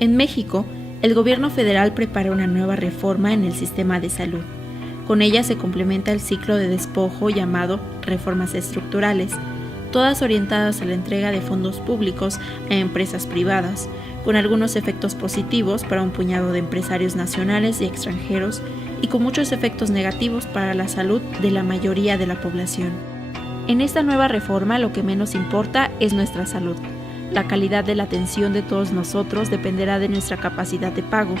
En México, el gobierno federal prepara una nueva reforma en el sistema de salud. Con ella se complementa el ciclo de despojo llamado reformas estructurales, todas orientadas a la entrega de fondos públicos a empresas privadas, con algunos efectos positivos para un puñado de empresarios nacionales y extranjeros y con muchos efectos negativos para la salud de la mayoría de la población. En esta nueva reforma lo que menos importa es nuestra salud. La calidad de la atención de todos nosotros dependerá de nuestra capacidad de pago.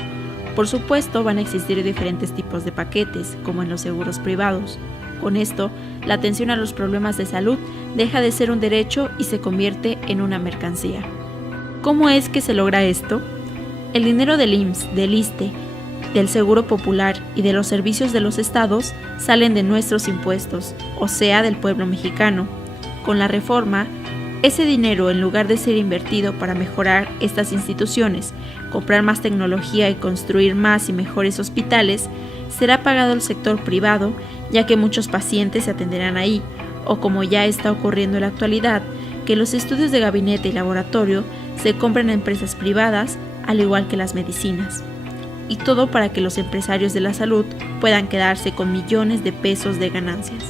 Por supuesto, van a existir diferentes tipos de paquetes, como en los seguros privados. Con esto, la atención a los problemas de salud deja de ser un derecho y se convierte en una mercancía. ¿Cómo es que se logra esto? El dinero del IMSS, del ISSSTE, del Seguro Popular y de los servicios de los estados salen de nuestros impuestos, o sea, del pueblo mexicano. Con la reforma, ese dinero, en lugar de ser invertido para mejorar estas instituciones, comprar más tecnología y construir más y mejores hospitales, será pagado al sector privado, ya que muchos pacientes se atenderán ahí, o como ya está ocurriendo en la actualidad, que los estudios de gabinete y laboratorio se compran a empresas privadas, al igual que las medicinas. Y todo para que los empresarios de la salud puedan quedarse con millones de pesos de ganancias.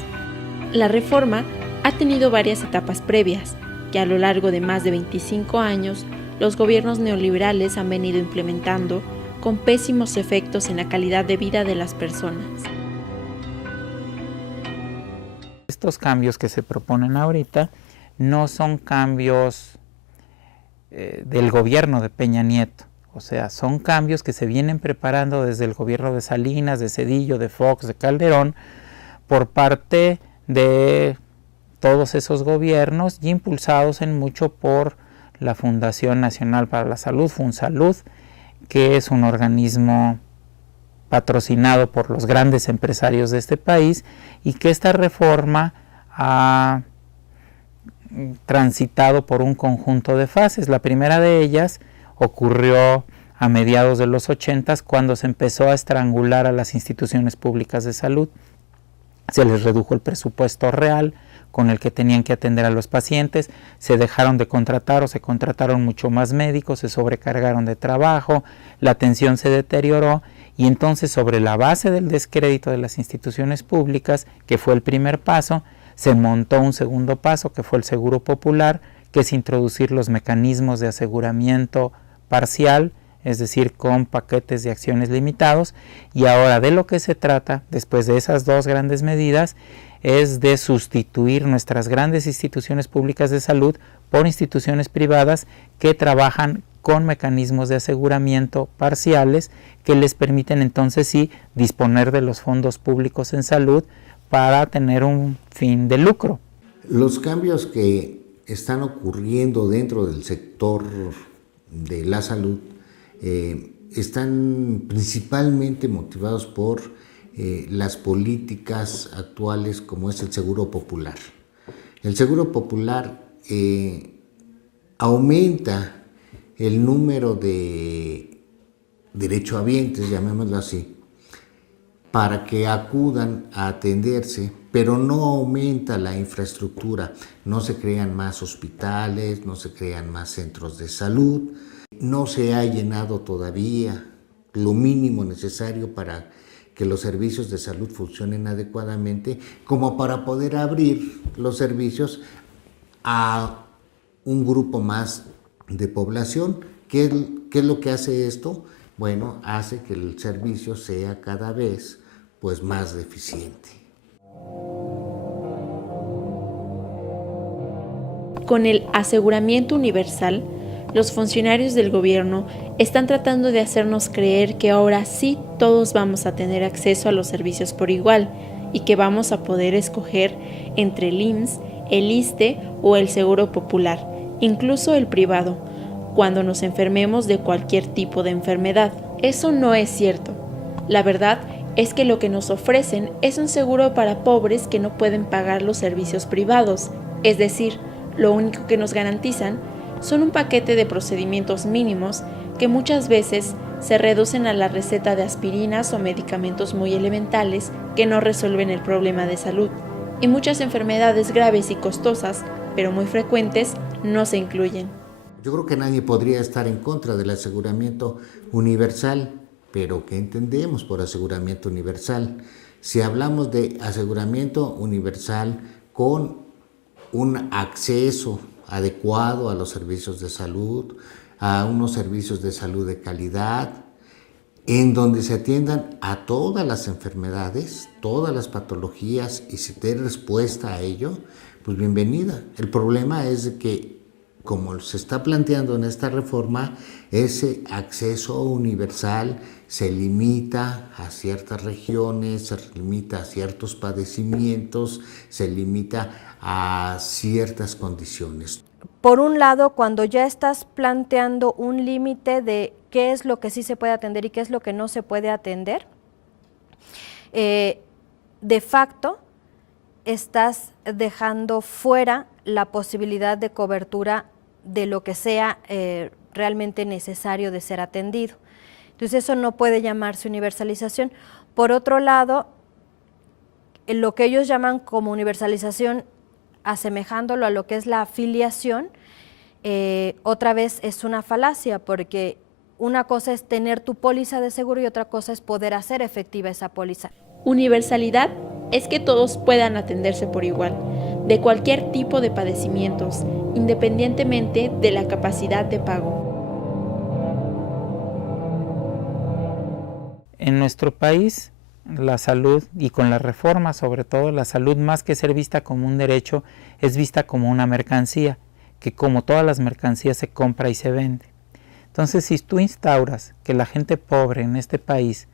La reforma ha tenido varias etapas previas, que a lo largo de más de 25 años los gobiernos neoliberales han venido implementando con pésimos efectos en la calidad de vida de las personas. Estos cambios que se proponen ahorita no son cambios del gobierno de Peña Nieto, o sea, son cambios que se vienen preparando desde el gobierno de Salinas, de Zedillo, de Fox, de Calderón, por parte de todos esos gobiernos y impulsados en mucho por la Fundación Nacional para la Salud, FunSalud, que es un organismo patrocinado por los grandes empresarios de este país y que esta reforma ha transitado por un conjunto de fases. La primera de ellas ocurrió a mediados de los 80s, cuando se empezó a estrangular a las instituciones públicas de salud. Se les redujo el presupuesto real con el que tenían que atender a los pacientes, se dejaron de contratar o se contrataron mucho más médicos, se sobrecargaron de trabajo, la atención se deterioró y entonces, sobre la base del descrédito de las instituciones públicas, que fue el primer paso, se montó un segundo paso que fue el Seguro Popular, que es introducir los mecanismos de aseguramiento parcial, es decir, con paquetes de acciones limitados, y ahora de lo que se trata, después de esas dos grandes medidas, es de sustituir nuestras grandes instituciones públicas de salud por instituciones privadas que trabajan con mecanismos de aseguramiento parciales que les permiten entonces sí disponer de los fondos públicos en salud para tener un fin de lucro. Los cambios que están ocurriendo dentro del sector de la salud están principalmente motivados por las políticas actuales, como es el Seguro Popular. El Seguro Popular aumenta el número de derechohabientes, llamémoslo así, para que acudan a atenderse, pero no aumenta la infraestructura, no se crean más hospitales, no se crean más centros de salud, no se ha llenado todavía lo mínimo necesario para que los servicios de salud funcionen adecuadamente, como para poder abrir los servicios a un grupo más de población. ¿Qué es lo que hace esto? Bueno, hace que el servicio sea cada vez más deficiente. Con el aseguramiento universal, los funcionarios del gobierno están tratando de hacernos creer que ahora sí todos vamos a tener acceso a los servicios por igual y que vamos a poder escoger entre el IMSS, el ISSSTE o el Seguro Popular, incluso el privado, cuando nos enfermemos de cualquier tipo de enfermedad. Eso no es cierto. La verdad es que lo que nos ofrecen es un seguro para pobres que no pueden pagar los servicios privados, es decir, lo único que nos garantizan son un paquete de procedimientos mínimos que muchas veces se reducen a la receta de aspirinas o medicamentos muy elementales que no resuelven el problema de salud, y muchas enfermedades graves y costosas, pero muy frecuentes, no se incluyen. Yo creo que nadie podría estar en contra del aseguramiento universal, pero ¿qué entendemos por aseguramiento universal? Si hablamos de aseguramiento universal con un acceso adecuado a los servicios de salud, a unos servicios de salud de calidad, en donde se atiendan a todas las enfermedades, todas las patologías y se dé respuesta a ello, pues bienvenida. El problema es de que, como se está planteando en esta reforma, ese acceso universal se limita a ciertas regiones, se limita a ciertos padecimientos, se limita a ciertas condiciones. Por un lado, cuando ya estás planteando un límite de qué es lo que sí se puede atender y qué es lo que no se puede atender, de facto estás dejando fuera la posibilidad de cobertura de lo que sea realmente necesario de ser atendido. Entonces eso no puede llamarse universalización. Por otro lado, lo que ellos llaman como universalización, asemejándolo a lo que es la afiliación, otra vez es una falacia, porque una cosa es tener tu póliza de seguro y otra cosa es poder hacer efectiva esa póliza. Universalidad es que todos puedan atenderse por igual, de cualquier tipo de padecimientos, independientemente de la capacidad de pago. En nuestro país, la salud, y con la reforma sobre todo, la salud, más que ser vista como un derecho, es vista como una mercancía, que como todas las mercancías se compra y se vende. Entonces, si tú instauras que la gente pobre en este país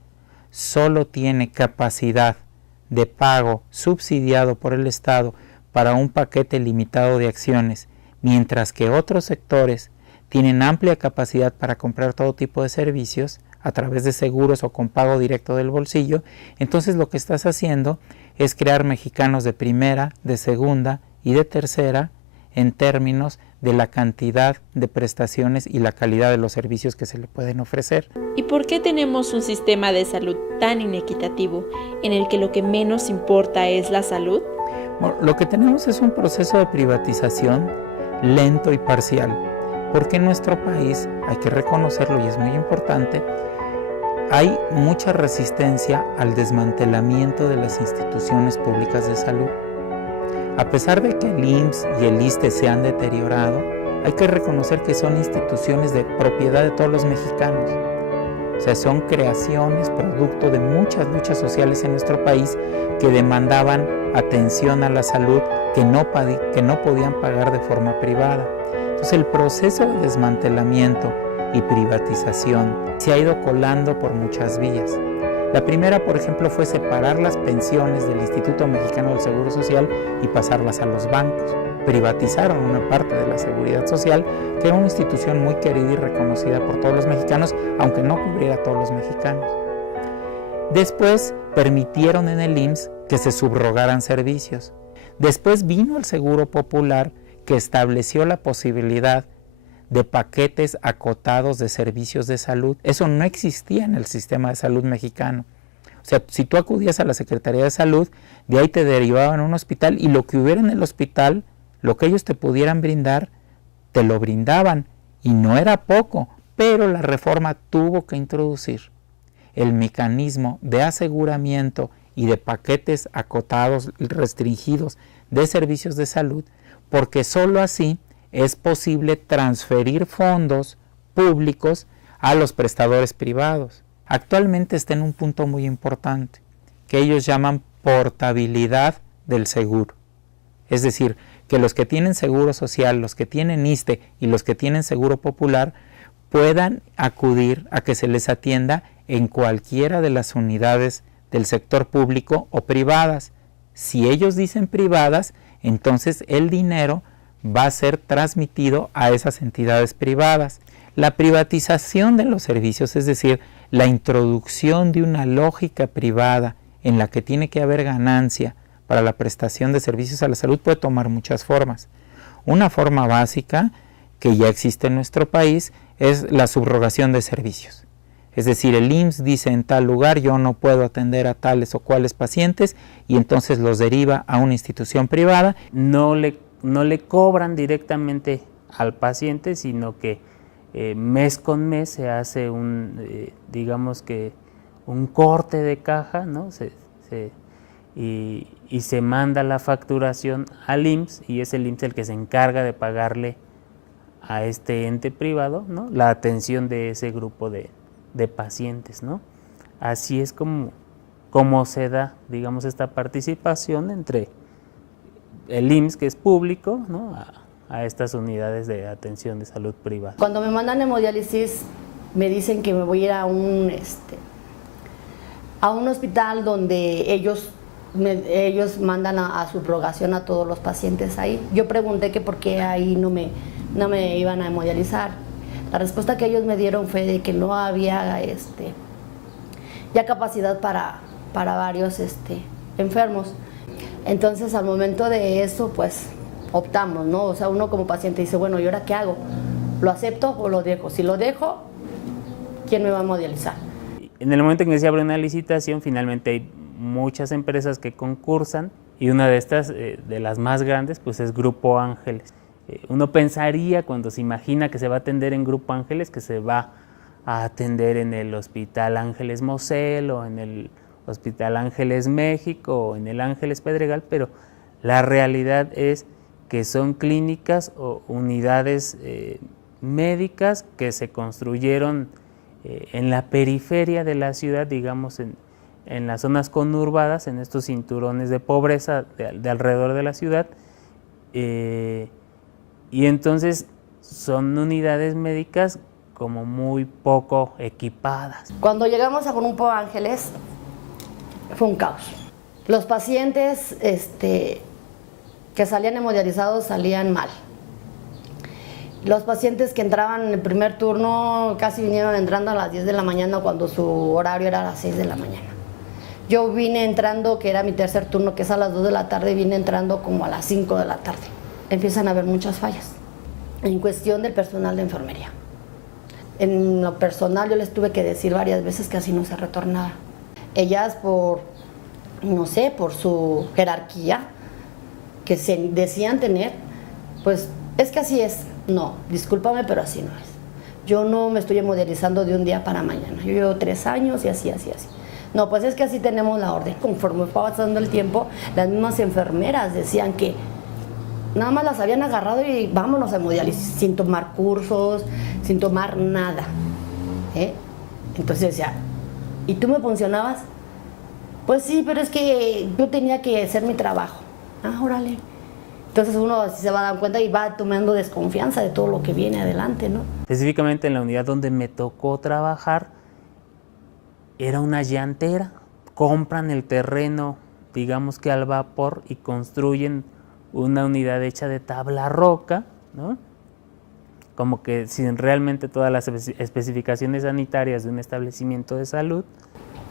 solo tiene capacidad de pago subsidiado por el Estado para un paquete limitado de acciones, mientras que otros sectores tienen amplia capacidad para comprar todo tipo de servicios a través de seguros o con pago directo del bolsillo, entonces lo que estás haciendo es crear mexicanos de primera, de segunda y de tercera en términos de la cantidad de prestaciones y la calidad de los servicios que se le pueden ofrecer. ¿Y por qué tenemos un sistema de salud tan inequitativo en el que lo que menos importa es la salud? Bueno, lo que tenemos es un proceso de privatización lento y parcial, porque en nuestro país, hay que reconocerlo y es muy importante, hay mucha resistencia al desmantelamiento de las instituciones públicas de salud. A pesar de que el IMSS y el ISSSTE se han deteriorado, hay que reconocer que son instituciones de propiedad de todos los mexicanos. O sea, son creaciones, producto de muchas luchas sociales en nuestro país que demandaban atención a la salud que no podían pagar de forma privada. Entonces, el proceso de desmantelamiento y privatización se ha ido colando por muchas vías. La primera, por ejemplo, fue separar las pensiones del Instituto Mexicano del Seguro Social y pasarlas a los bancos. Privatizaron una parte de la seguridad social, que era una institución muy querida y reconocida por todos los mexicanos, aunque no cubriera a todos los mexicanos. Después permitieron en el IMSS que se subrogaran servicios. Después vino el Seguro Popular, que estableció la posibilidad de paquetes acotados de servicios de salud. Eso no existía en el sistema de salud mexicano. O sea, si tú acudías a la Secretaría de Salud, de ahí te derivaban a un hospital y lo que hubiera en el hospital, lo que ellos te pudieran brindar, te lo brindaban. Y no era poco, pero la reforma tuvo que introducir el mecanismo de aseguramiento y de paquetes acotados, restringidos de servicios de salud, porque solo así es posible transferir fondos públicos a los prestadores privados. Actualmente está en un punto muy importante, que ellos llaman portabilidad del seguro. Es decir, que los que tienen seguro social, los que tienen ISSSTE y los que tienen seguro popular puedan acudir a que se les atienda en cualquiera de las unidades del sector público o privadas. Si ellos dicen privadas, entonces el dinero va a ser transmitido a esas entidades privadas. La privatización de los servicios, es decir, la introducción de una lógica privada en la que tiene que haber ganancia para la prestación de servicios a la salud, puede tomar muchas formas. Una forma básica que ya existe en nuestro país es la subrogación de servicios. Es decir, el IMSS dice en tal lugar yo no puedo atender a tales o cuales pacientes y entonces los deriva a una institución privada. No le cobran directamente al paciente, sino que mes con mes se hace digamos que un corte de caja, ¿no? Y se manda la facturación al IMSS, y es el IMSS el que se encarga de pagarle a este ente privado, ¿no?, la atención de ese grupo de pacientes, ¿no? Así es como se da, digamos, esta participación entre el IMSS, que es público, ¿no?, a estas unidades de atención de salud privada. Cuando me mandan hemodiálisis, me dicen que me voy a ir a un hospital donde ellos mandan a subrogación a todos los pacientes ahí. Yo pregunté que por qué ahí no me iban a hemodializar. La respuesta que ellos me dieron fue de que no había ya capacidad para varios enfermos. Entonces, al momento de eso, pues optamos, ¿no? O sea, uno como paciente dice, bueno, ¿y ahora qué hago? ¿Lo acepto o lo dejo? Si lo dejo, ¿quién me va a hemodializar? En el momento en que se abre una licitación, finalmente hay muchas empresas que concursan, y una de estas, de las más grandes, pues es Grupo Ángeles. Uno pensaría, cuando se imagina que se va a atender en Grupo Ángeles, que se va a atender en el Hospital Ángeles Mosel, o en el Hospital Ángeles México, o en el Ángeles Pedregal, pero la realidad es que son clínicas o unidades médicas que se construyeron en la periferia de la ciudad, digamos, en las zonas conurbadas, en estos cinturones de pobreza de alrededor de la ciudad, y entonces son unidades médicas como muy poco equipadas. Cuando llegamos a Grupo Ángeles fue un caos. Los pacientes que salían hemodializados salían mal. Los pacientes que entraban en el primer turno casi vinieron entrando a las 10 de la mañana cuando su horario era a las 6 de la mañana. Yo vine entrando, que era mi tercer turno, que es a las 2 de la tarde, vine entrando como a las 5 de la tarde. Empiezan a haber muchas fallas en cuestión del personal de enfermería. En lo personal yo les tuve que decir varias veces que así no se retornaba. Ellas no sé, por su jerarquía que se decían tener, pues es que así es. No, discúlpame, pero así no es. Yo no me estoy hemodializando de un día para mañana. Yo llevo 3 años y así. No, pues es que así tenemos la orden. Conforme fue pasando el tiempo, las mismas enfermeras decían que nada más las habían agarrado y vámonos a hemodiálisis, sin tomar cursos, sin tomar nada. Entonces decía, ¿y tú me funcionabas? Pues sí, pero es que yo tenía que hacer mi trabajo. Ah, órale. Entonces uno así se va dando cuenta y va tomando desconfianza de todo lo que viene adelante, ¿no? Específicamente en la unidad donde me tocó trabajar, era una llantera. Compran el terreno, digamos que al vapor, y construyen una unidad hecha de tabla roca, ¿no?, como que sin realmente todas las especificaciones sanitarias de un establecimiento de salud.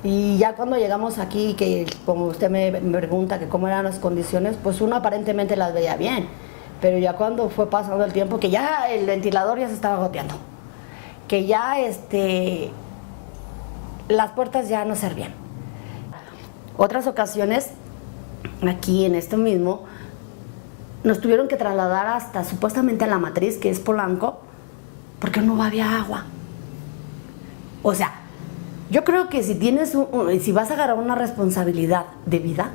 Y ya cuando llegamos aquí, que como usted me pregunta que cómo eran las condiciones, pues uno aparentemente las veía bien, pero ya cuando fue pasando el tiempo, que ya el ventilador ya se estaba goteando, que ya las puertas ya no servían. Otras ocasiones, aquí en esto mismo, nos tuvieron que trasladar hasta supuestamente a La Matriz, que es Polanco, porque no había agua. O sea, yo creo que si vas a agarrar una responsabilidad de vida,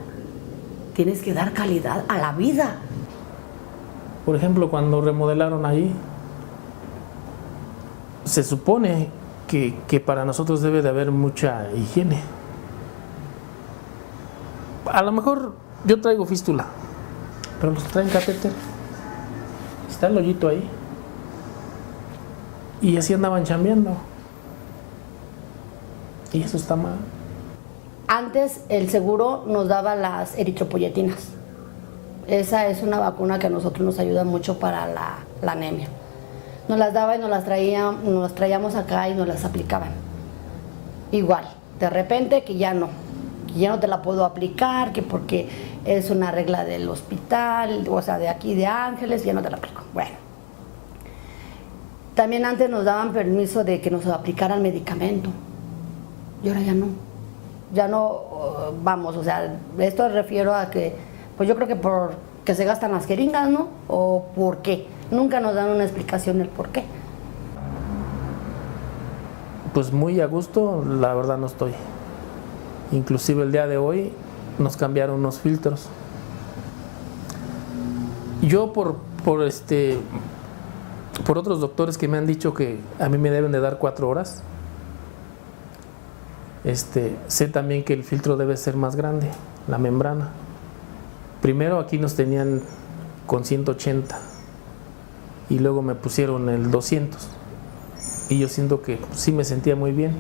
tienes que dar calidad a la vida. Por ejemplo, cuando remodelaron ahí, se supone que para nosotros debe de haber mucha higiene. A lo mejor yo traigo fístula, pero los traen catéter. Está el hoyito ahí. Y así andaban chambeando. Y eso está mal. Antes el seguro nos daba las eritropoyetinas. Esa es una vacuna que a nosotros nos ayuda mucho para la anemia. Nos las daba y nos las traíamos acá y nos las aplicaban. Igual, de repente que ya no te la puedo aplicar, que porque es una regla del hospital, o sea, de aquí de Ángeles, ya no te la aplico. Bueno. También antes nos daban permiso de que nos aplicaran medicamento. Y ahora ya no, vamos, o sea, esto refiero a que, pues yo creo que por que se gastan las jeringas, ¿no? ¿O por qué? Nunca nos dan una explicación del por qué. Pues muy a gusto, la verdad no estoy. Inclusive el día de hoy nos cambiaron unos filtros. Yo por otros doctores que me han dicho que a mí me deben de dar 4 horas, sé también que el filtro debe ser más grande, la membrana. Primero aquí nos tenían con 180 y luego me pusieron el 200 y yo siento que sí me sentía muy bien.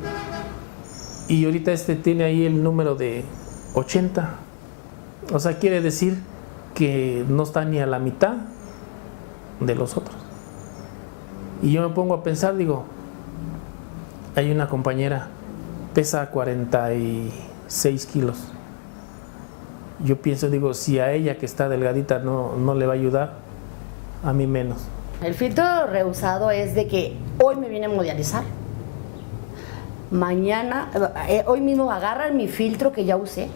Y ahorita tiene ahí el número de 80, o sea, quiere decir que no está ni a la mitad de los otros. Y yo me pongo a pensar, digo, hay una compañera, pesa 46 kilos. Yo pienso, digo, si a ella que está delgadita no le va a ayudar, a mí menos. El filtro reusado es de que hoy me viene a hemodializar. Mañana, hoy mismo agarran mi filtro que ya usé,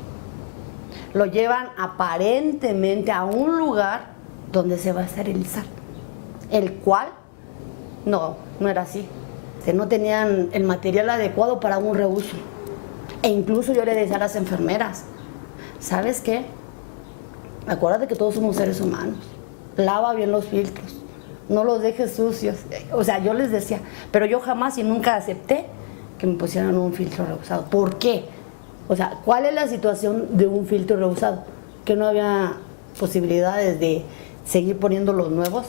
lo llevan aparentemente a un lugar donde se va a esterilizar, el cual no era así. No tenían el material adecuado para un reuso. E incluso yo le decía a las enfermeras, ¿sabes qué? Acuérdate que todos somos seres humanos. Lava bien los filtros, no los dejes sucios. O sea, yo les decía, pero yo jamás y nunca acepté que me pusieran un filtro reusado. ¿Por qué? O sea, ¿cuál es la situación de un filtro reusado? Que no había posibilidades de seguir poniendo los nuevos.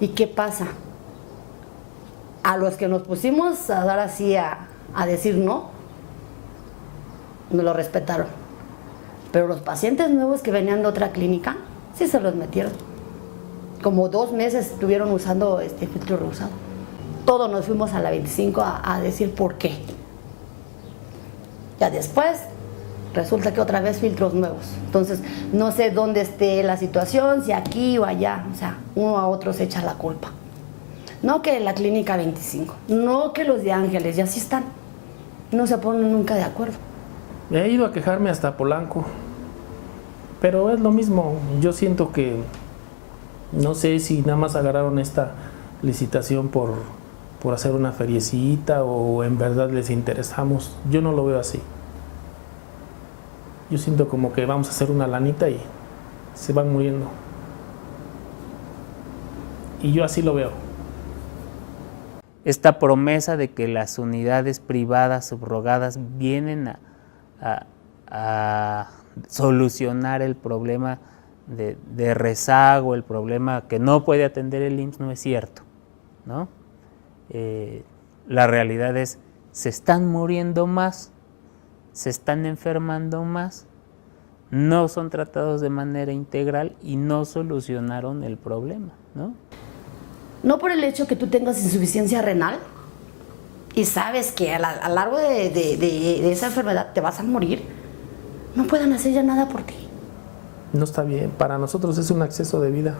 ¿Y qué pasa? A los que nos pusimos a dar así a decir no, me lo respetaron. Pero los pacientes nuevos que venían de otra clínica, sí se los metieron. Como 2 meses estuvieron usando este filtro reusado. Todos nos fuimos a la 25 a decir por qué. Ya después, resulta que otra vez filtros nuevos. Entonces, no sé dónde esté la situación, si aquí o allá. O sea, uno a otro se echa la culpa. No que la clínica 25, no que los de Ángeles, y así están. No se ponen nunca de acuerdo. He ido a quejarme hasta Polanco, pero es lo mismo. Yo siento que no sé si nada más agarraron esta licitación por hacer una feriecita o en verdad les interesamos. Yo no lo veo así. Yo siento como que vamos a hacer una lanita y se van muriendo. Y yo así lo veo. Esta promesa de que las unidades privadas subrogadas vienen a solucionar el problema de rezago, el problema que no puede atender el IMSS, no es cierto, ¿no? La realidad es, se están muriendo más, se están enfermando más, no son tratados de manera integral y no solucionaron el problema, ¿no? No por el hecho que tú tengas insuficiencia renal y sabes que a lo largo de esa enfermedad te vas a morir, no puedan hacer ya nada por ti. No está bien, para nosotros es un acceso de vida.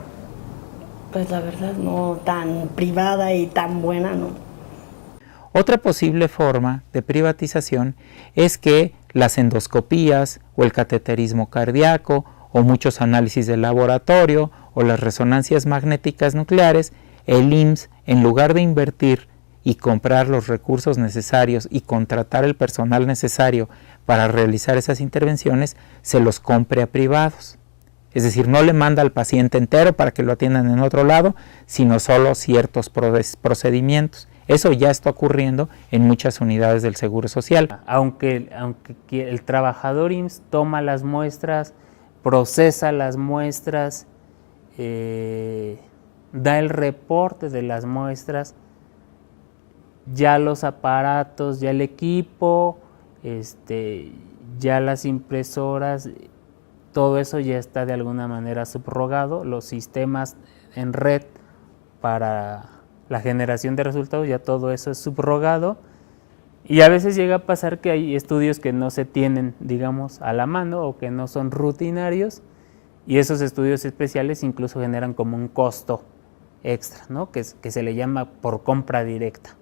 Pues la verdad no tan privada y tan buena, ¿no? Otra posible forma de privatización es que las endoscopías o el cateterismo cardíaco o muchos análisis de laboratorio o las resonancias magnéticas nucleares, el IMSS, en lugar de invertir y comprar los recursos necesarios y contratar el personal necesario para realizar esas intervenciones, se los compre a privados. Es decir, no le manda al paciente entero para que lo atiendan en otro lado, sino solo ciertos procedimientos. Eso ya está ocurriendo en muchas unidades del Seguro Social. Aunque el trabajador IMSS toma las muestras, procesa las muestras, da el reporte de las muestras, ya los aparatos, ya el equipo, ya las impresoras, todo eso ya está de alguna manera subrogado, los sistemas en red para la generación de resultados, ya todo eso es subrogado, y a veces llega a pasar que hay estudios que no se tienen, digamos, a la mano o que no son rutinarios, y esos estudios especiales incluso generan como un costo extra, ¿no? que se le llama por compra directa.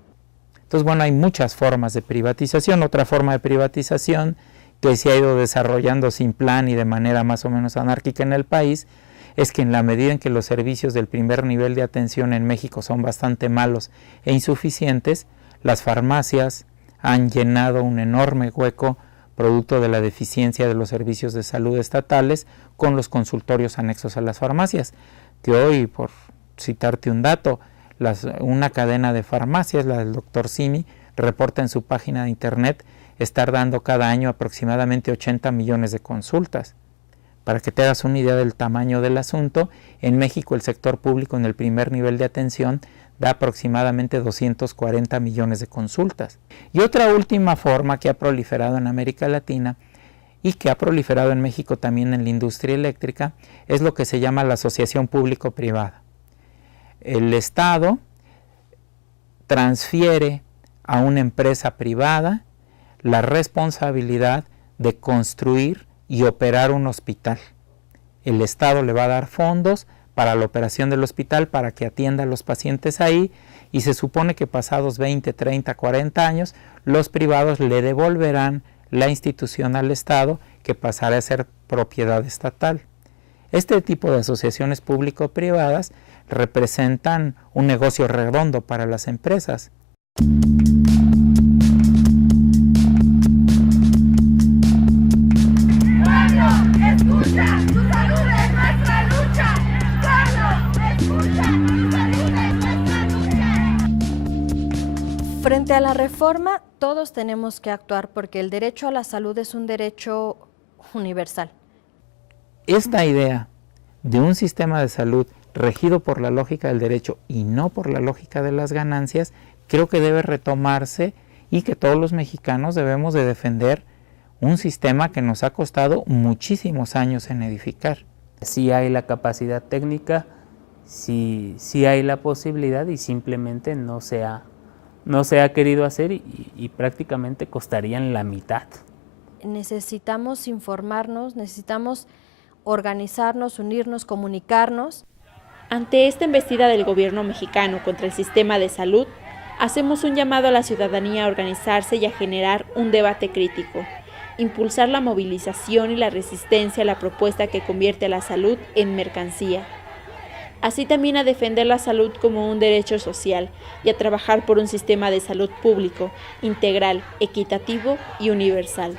Entonces, bueno, hay muchas formas de privatización. Otra forma de privatización que se ha ido desarrollando sin plan y de manera más o menos anárquica en el país es que en la medida en que los servicios del primer nivel de atención en México son bastante malos e insuficientes, las farmacias han llenado un enorme hueco producto de la deficiencia de los servicios de salud estatales con los consultorios anexos a las farmacias, que hoy, por citarte un dato, una cadena de farmacias, la del Dr. Simi, reporta en su página de internet estar dando cada año aproximadamente 80 millones de consultas. Para que te hagas una idea del tamaño del asunto, en México el sector público en el primer nivel de atención da aproximadamente 240 millones de consultas. Y otra última forma que ha proliferado en América Latina y que ha proliferado en México también en la industria eléctrica es lo que se llama la asociación público-privada. El Estado transfiere a una empresa privada la responsabilidad de construir y operar un hospital. El Estado le va a dar fondos para la operación del hospital, para que atienda a los pacientes ahí, y se supone que pasados 20, 30, 40 años, los privados le devolverán la institución al Estado, que pasará a ser propiedad estatal. Este tipo de asociaciones público-privadas representan un negocio redondo para las empresas. Frente a la reforma, todos tenemos que actuar porque el derecho a la salud es un derecho universal. Esta idea de un sistema de salud regido por la lógica del derecho y no por la lógica de las ganancias, creo que debe retomarse y que todos los mexicanos debemos de defender un sistema que nos ha costado muchísimos años en edificar. Sí hay la capacidad técnica, sí hay la posibilidad y simplemente no se ha querido hacer y prácticamente costarían la mitad. Necesitamos informarnos, necesitamos organizarnos, unirnos, comunicarnos. Ante esta embestida del gobierno mexicano contra el sistema de salud, hacemos un llamado a la ciudadanía a organizarse y a generar un debate crítico, impulsar la movilización y la resistencia a la propuesta que convierte a la salud en mercancía. Así también a defender la salud como un derecho social y a trabajar por un sistema de salud público, integral, equitativo y universal.